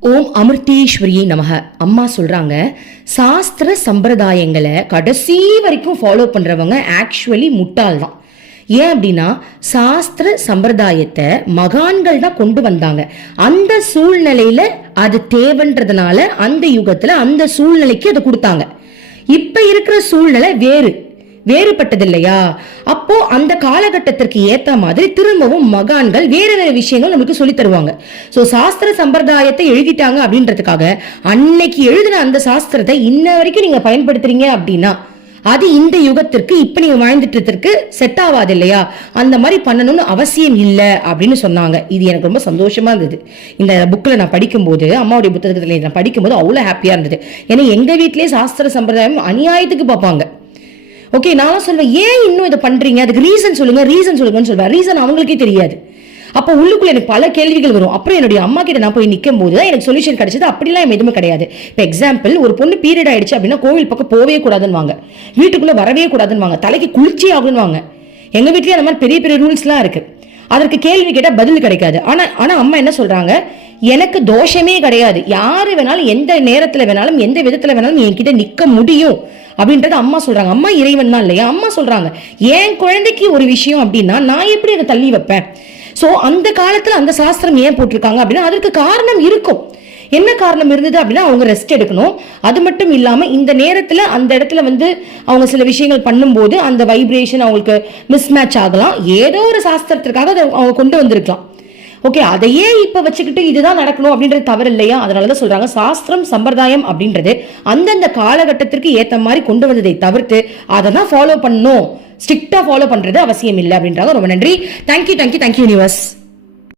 ஓம் அமிர்தீஸ்வரியை நமக. அம்மா சொல்கிறாங்க சாஸ்திர சம்பிரதாயங்களை கடைசி வரைக்கும் ஃபாலோ பண்ணுறவங்க ஆக்சுவலி முட்டாள் தான். ஏன் அப்படின்னா சாஸ்திர சம்பிரதாயத்தை மகான்கள் தான் கொண்டு வந்தாங்க. அந்த சூழ்நிலையில அது தேவைன்றதுனால அந்த யுகத்துல அந்த சூழ்நிலைக்கு அதை கொடுத்தாங்க. இப்ப இருக்கிற சூழ்நிலை வேறு. வேறுபட்டது இல்லையா அப்போ அந்த காலகட்டத்திற்கு ஏத்த மாதிரி திரும்பவும் மகான்கள் வேற வேற விஷயங்கள் நமக்கு சொல்லி தருவாங்க. சோ சாஸ்திர சம்பிரதாயத்தை எழுதிட்டாங்க அப்படின்றதுக்காக அன்னைக்கு எழுதின அந்த சாஸ்திரத்தை இன்ன வரைக்கும் நீங்க பயன்படுத்துறீங்க அப்படின்னா அது இந்த யுகத்திற்கு இப்ப நீங்க வாழ்ந்துட்டு செட் ஆகாது இல்லையா? அந்த மாதிரி பண்ணணும்னு அவசியம் இல்லை அப்படின்னு சொன்னாங்க. இது எனக்கு ரொம்ப சந்தோஷமா இருந்தது. இந்த புக்கில் நான் படிக்கும்போது அம்மாவுடைய புத்தகத்தில் நான் படிக்கும்போது அவ்வளோ ஹாப்பியா இருந்தது. ஏன்னா எங்க வீட்டிலேயே சாஸ்திர சம்பிரதாயம் அநியாயத்துக்கு பார்ப்பாங்க. ஓகே நானும் சொல்வேன் ஏன் இன்னும் இதை பண்ணுறீங்க அதுக்கு ரீசன் சொல்லுங்க ரீசன் சொல்லுங்கன்னு சொல்வேன். ரீசன் அவங்களுக்கே தெரியாது. அப்போ உள்ளுக்குள்ள எனக்கு பல கேள்விகள் வரும். அப்புறம் என்னுடைய அம்மா கிட்ட நான் போய் நிற்கும் போது தான் எனக்கு சொல்யூஷன் கிடைச்சது. அப்படிலாம் எதுவுமே கிடையாது. இப்போ எக்ஸாம்பிள் ஒரு பொண்ணு பீரியட் ஆயிடுச்சு அப்படின்னா கோவில் பக்கம் போவே கூடாதுன்னு வாங்க வீட்டுக்குள்ளே வரவே கூடாதுன்னு வாங்க தலைக்கு குளிர்ச்சி ஆகுன்னு வாங்க எங்கள் வீட்லேயே அந்த மாதிரி பெரிய பெரிய ரூல்ஸ்லாம் இருக்குது அதற்கு கேள்வி கேட்டால் பதில் கிடைக்காது. ஆனா ஆனா அம்மா என்ன சொல்றாங்க? எனக்கு தோஷமே கிடையாது. யாரு வேணாலும் எந்த நேரத்துல வேணாலும் எந்த விதத்துல வேணாலும் என்கிட்ட நிற்க முடியும் அப்படின்றது அம்மா சொல்றாங்க. அம்மா இறைவன் தான் இல்லையா? அம்மா சொல்றாங்க என் குழந்தைக்கு ஒரு விஷயம் அப்படின்னா நான் எப்படி அதை தள்ளி வைப்பேன்? சோ அந்த காலத்துல அந்த சாஸ்திரம் ஏன் போட்டிருக்காங்க அப்படின்னா அதற்கு காரணம் இருக்கும். என்ன காரணம் இருந்தது அப்படின்னா அவங்க ரெஸ்ட் எடுக்கணும். அது மட்டும் இல்லாமல் இந்த நேரத்தில் அந்த இடத்துல வந்து அவங்க சில விஷயங்கள் பண்ணும்போது அந்த வைப்ரேஷன் அவங்களுக்கு மிஸ் மேட்ச் ஆகலாம். ஏதோ ஒரு சாஸ்திரத்திற்காக அதை அவங்க கொண்டு வந்திருக்கலாம். ஓகே அதையே இப்போ வச்சுக்கிட்டு இதுதான் நடக்கணும் அப்படின்றது தவறு இல்லையா? அதனாலதான் சொல்றாங்க சாஸ்திரம் சம்பிரதாயம் அப்படின்றது அந்தந்த காலகட்டத்திற்கு ஏற்ற மாதிரி கொண்டு வந்ததை தவிர்த்து அதை தான் ஃபாலோ பண்ணணும். ஸ்ட்ரிக்டாக ஃபாலோ பண்ணுறது அவசியம் இல்லை அப்படின்றாங்க. ரொம்ப நன்றி. Thank you thank you thank you universe